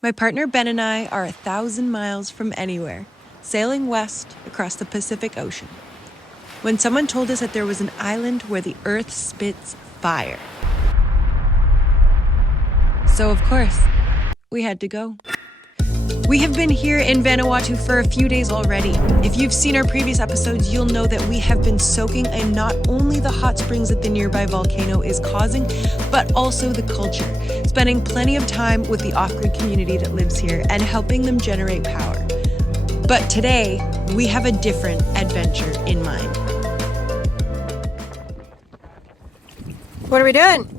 My partner Ben and I are 1,000 miles from anywhere, sailing west across the Pacific Ocean, when someone told us that there was an island where the earth spits fire. So of course, we had to go. We have been here in Vanuatu for a few days already. If you've seen our previous episodes, you'll know that we have been soaking in not only the hot springs that the nearby volcano is causing, but also the culture, spending plenty of time with the off-grid community that lives here and helping them generate power. But today, we have a different adventure in mind. What are we doing?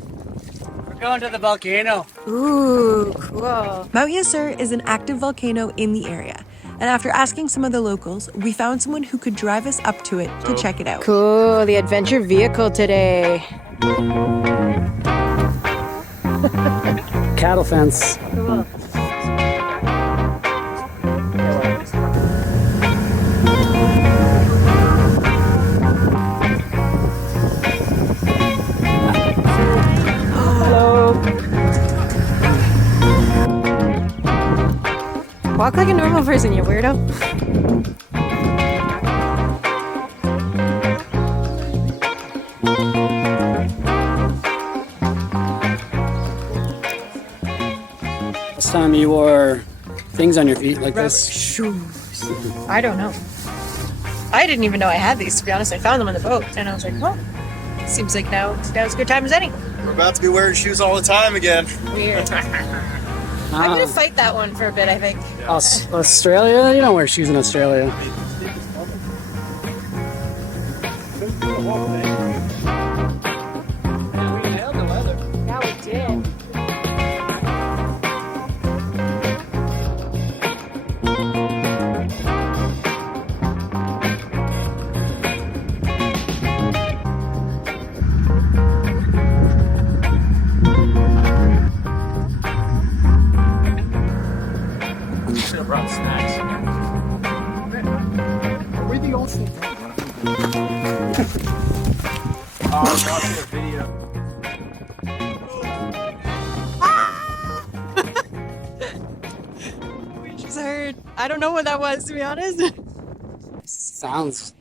Going to the volcano. Ooh, cool. Mount Yasur is an active volcano in the area. And after asking some of the locals, we found someone who could drive us up to it to check it out. Cool, the adventure vehicle today. Cattle fence. Cool. Walk like a normal person, you weirdo. Last time you wore things on your feet like this? Shoes. I don't know. I didn't even know I had these, to be honest. I found them on the boat, and I was like, well, seems like now's as good time as any. We're about to be wearing shoes all the time again. Weird. I'm gonna fight that one for a bit, I think. Australia? You don't wear shoes in Australia. We nailed the weather. Yeah, we did. Brought snacks. We're the old thing. I'm watching a video. We just heard. I don't know what that was, to be honest. Sounds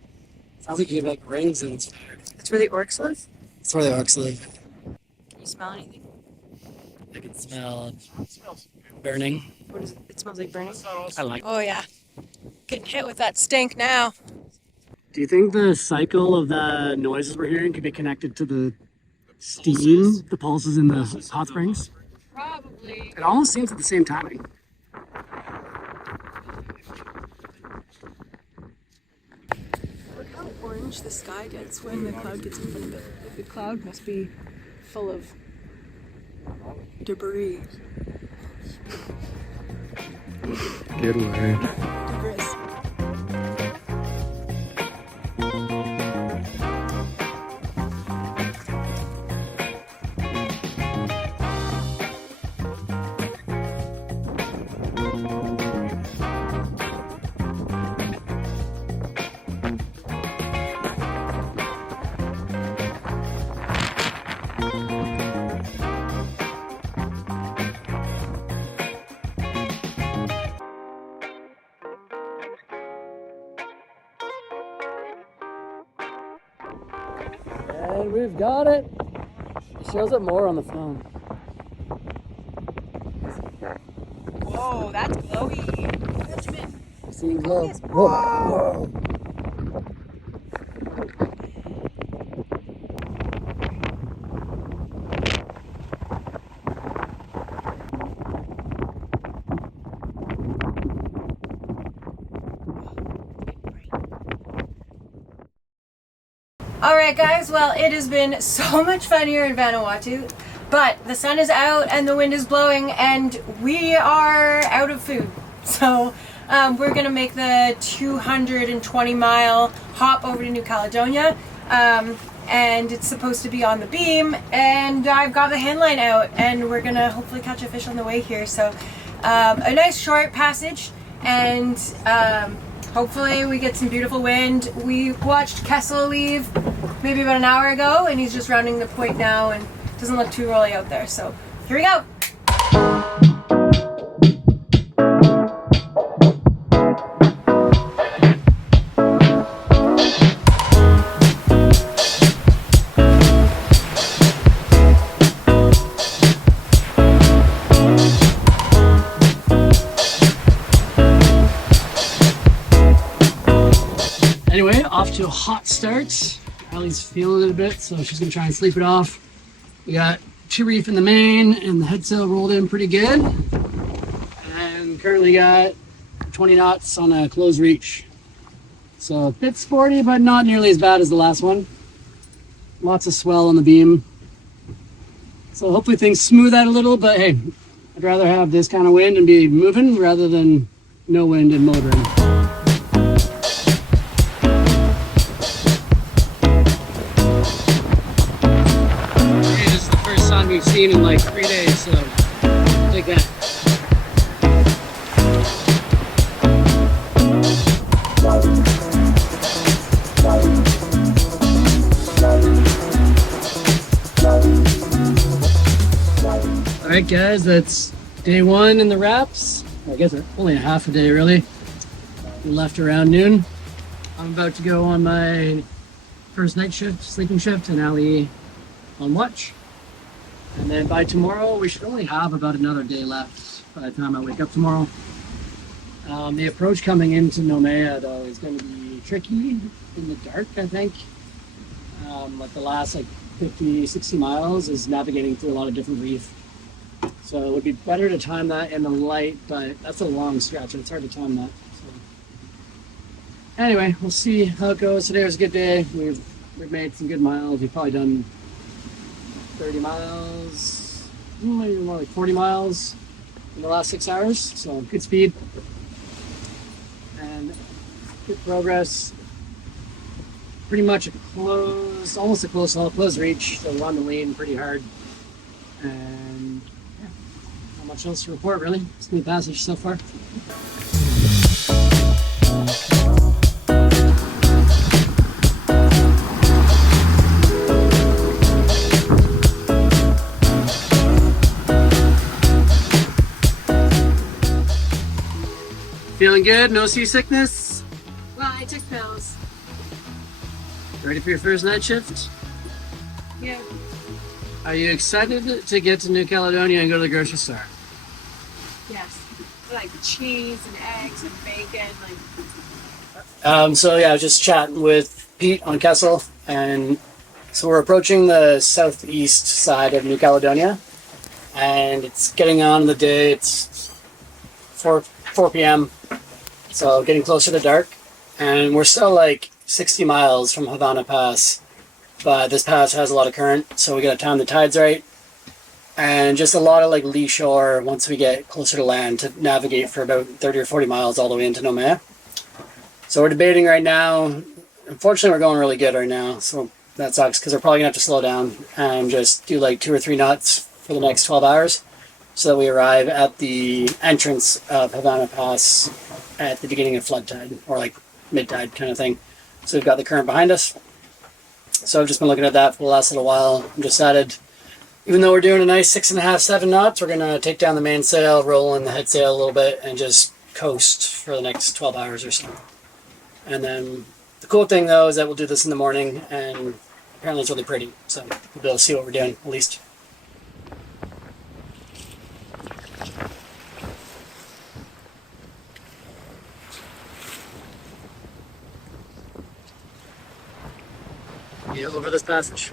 like you have like rings and stuff. It's where the orcs live? That's where the orcs live. Can you smell anything? I can smell burning. What is it? It smells like burning. I like. Oh yeah. Getting hit with that stink now. Do you think the cycle of the noises we're hearing could be connected to the steam, the pulses in the hot springs? Probably. It almost seems at the same timing. Look how orange the sky gets when the cloud gets in front of it. The cloud must be full of debris. Good word. Debris. And we've got it. It shows it more on the phone. Whoa, that's glowy. Benjamin. Seeing glow. Whoa. Alright guys, well it has been so much fun here in Vanuatu, but the sun is out and the wind is blowing and we are out of food. So we're going to make the 220-mile hop over to New Caledonia, and it's supposed to be on the beam, and I've got the handline out and we're going to hopefully catch a fish on the way here. So a nice short passage, and hopefully we get some beautiful wind. We watched Kessel leave maybe about an hour ago, and he's just rounding the point now and doesn't look too rolly out there. So here we go. off to a hot start. Allie's feeling it a bit, so she's gonna try and sleep it off. We got 2 reef in the main, and the head sail rolled in pretty good. And currently got 20 knots on a close reach. So a bit sporty, but not nearly as bad as the last one. Lots of swell on the beam. So hopefully things smooth out a little, but hey, I'd rather have this kind of wind and be moving rather than no wind and motoring. Hey, this is the first sun we've seen in like 3 days, so take that. Alright guys, that's day 1 in the wraps. I guess only a half a day really. We left around noon. I'm about to go on my first night shift, sleeping shift, and Allie on watch. And then by tomorrow, we should only have about another day left by the time I wake up tomorrow. The approach coming into Nomea though is going to be tricky in the dark, I think. Like the last 50, 60 miles is navigating through a lot of different reef. So it would be better to time that in the light, but that's a long stretch and it's hard to time that. So. Anyway, we'll see how it goes. Today was a good day. We've made some good miles. We've probably done 30 miles, maybe more like 40 miles in the last 6 hours. So good speed and good progress. Pretty much almost a close reach. So we're on the lean pretty hard. And yeah, not much else to report really. Smooth passage so far. Feeling good? No seasickness? Well, I took pills. Ready for your first night shift? Yeah. Are you excited to get to New Caledonia and go to the grocery store? Yes. Like cheese and eggs and bacon, So yeah, I was just chatting with Pete on Kessel, and so we're approaching the southeast side of New Caledonia, and it's getting on in the day. It's 4 p.m. So getting closer to dark, and we're still like 60 miles from Havana Pass, but this pass has a lot of current, so we gotta time the tides right, and just a lot of like lee shore once we get closer to land to navigate for about 30 or 40 miles all the way into Nomea. So we're debating right now. Unfortunately, we're going really good right now, so that sucks because we're probably gonna have to slow down and just do like 2 or 3 knots for the next 12 hours so that we arrive at the entrance of Havana Pass at the beginning of flood tide, or like mid-tide kind of thing. So we've got the current behind us. So I've just been looking at that for the last little while. I'm decided, even though we're doing a nice 6.5, 7 knots, we're gonna take down the mainsail, roll in the head sail a little bit, and just coast for the next 12 hours or so. And then the cool thing though is that we'll do this in the morning, and apparently it's really pretty. So we'll be able to see what we're doing, at least. Yeah, over this passage.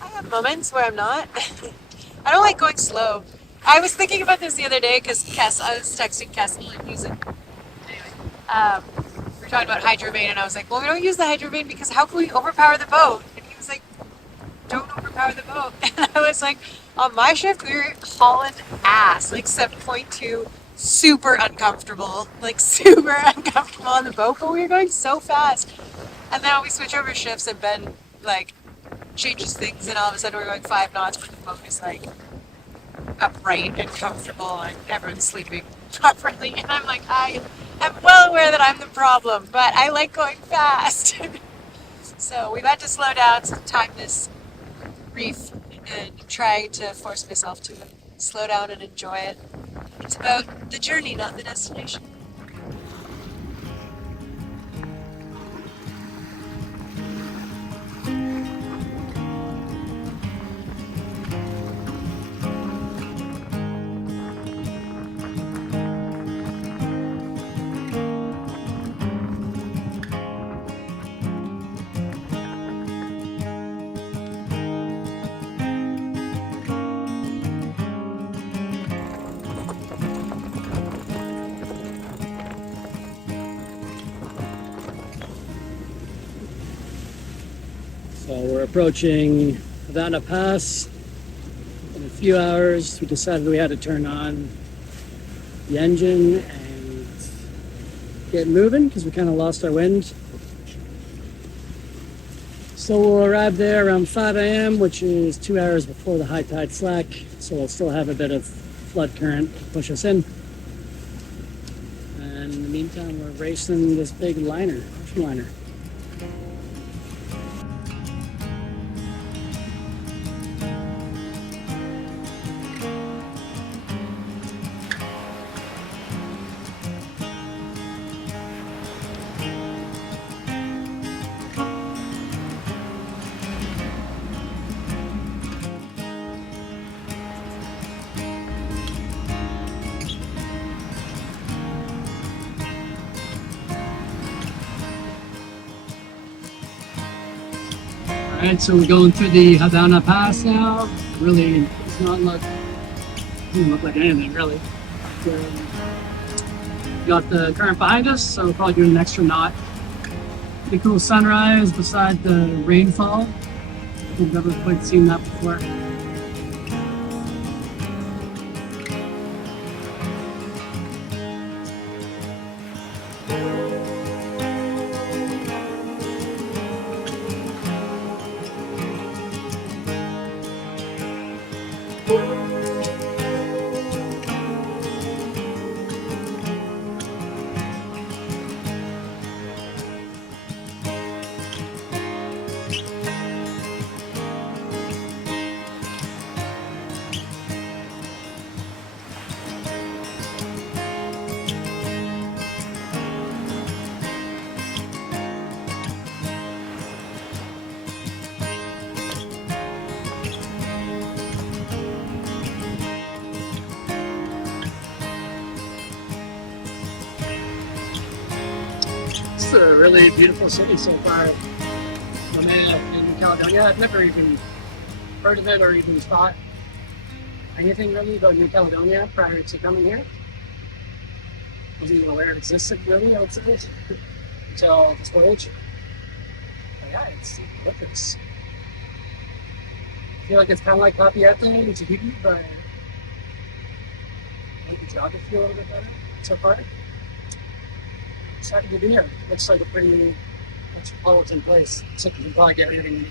I have moments where I'm not. I don't like going slow. I was thinking about this the other day because I was texting Kessel and using. Anyway, we were talking about hydrovane, and I was like, well, we don't use the hydrovane because how can we overpower the boat? And he was like, don't overpower the boat. And I was like, on my shift, we were hauling ass, like 7.2, super uncomfortable on the boat, but we were going so fast. And then we switch over shifts, and Ben like changes things, and all of a sudden we're going 5 knots, but the boat is like upright and comfortable, and everyone's sleeping properly. And I'm like, I am well aware that I'm the problem, but I like going fast. So we've had to slow down to time this reef and try to force myself to slow down and enjoy it. It's about the journey, not the destination. So we're approaching Havana Pass. In a few hours, we decided we had to turn on the engine and get moving because we kind of lost our wind. So we'll arrive there around 5 a.m., which is 2 hours before the high tide slack. So we'll still have a bit of flood current to push us in. And in the meantime, we're racing this big liner, ocean liner. Alright, so we're going through the Havana Pass now. Really, it's not doesn't look like anything really. Got the current behind us, so we'll probably do an extra knot. Pretty cool sunrise beside the rainfall. We've never quite seen that before. It's a really beautiful city so far. Waimea in New Caledonia. I've never even heard of it or even thought anything really about New Caledonia prior to coming here. Wasn't even aware it existed really, I would say, until this voyage. But yeah, look at this. I feel like it's kind of like Papiate in Tahiti, but maybe the geography a little bit better so far. Excited to be here. Looks like a pretty metropolitan place. So you can probably get everything you need.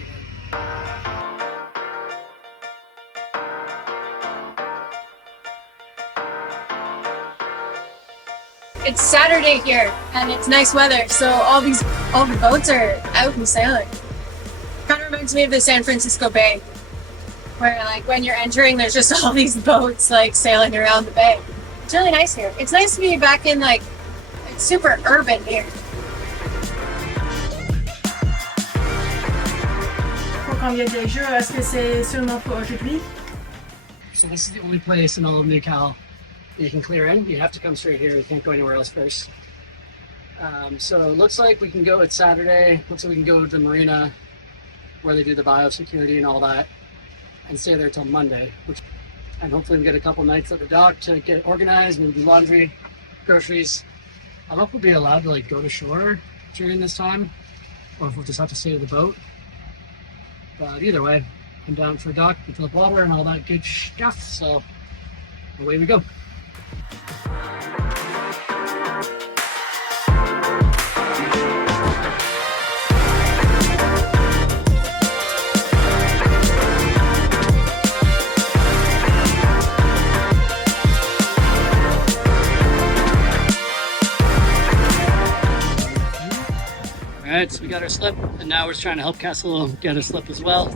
It's Saturday here and it's nice weather, so all the boats are out and sailing. Kind of reminds me of the San Francisco Bay, where like when you're entering, there's just all these boats like sailing around the bay. It's really nice here. It's nice to be back in like it's super urban here. Pour combien de jours? Est-ce que c'est seulement pour aujourd'hui? So this is the only place in all of New Cal you can clear in. You have to come straight here. You can't go anywhere else first. So it looks like we can go. It's Saturday. Looks like we can go to the marina where they do the biosecurity and all that and stay there till Monday. And hopefully we get a couple nights at the dock to get organized, maybe do laundry, groceries. I don't know if we'll be allowed to like go to shore during this time or if we'll just have to stay to the boat. But either way, I'm down for a dock, we fill up water and all that good stuff. So away we go. Alright, so we got our slip, and now we're just trying to help Castle get a slip as well.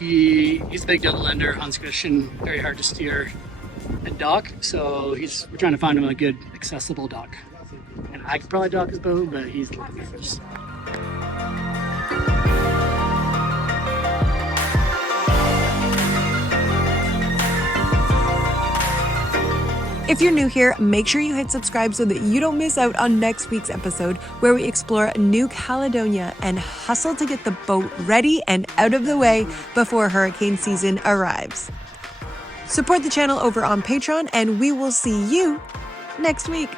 He's a big double lender on Squishin, very hard to steer and dock, so we're trying to find him a good accessible dock. And I could probably dock his boat, but he's looking first. If you're new here, make sure you hit subscribe so that you don't miss out on next week's episode where we explore New Caledonia and hustle to get the boat ready and out of the way before hurricane season arrives. Support the channel over on Patreon and we will see you next week.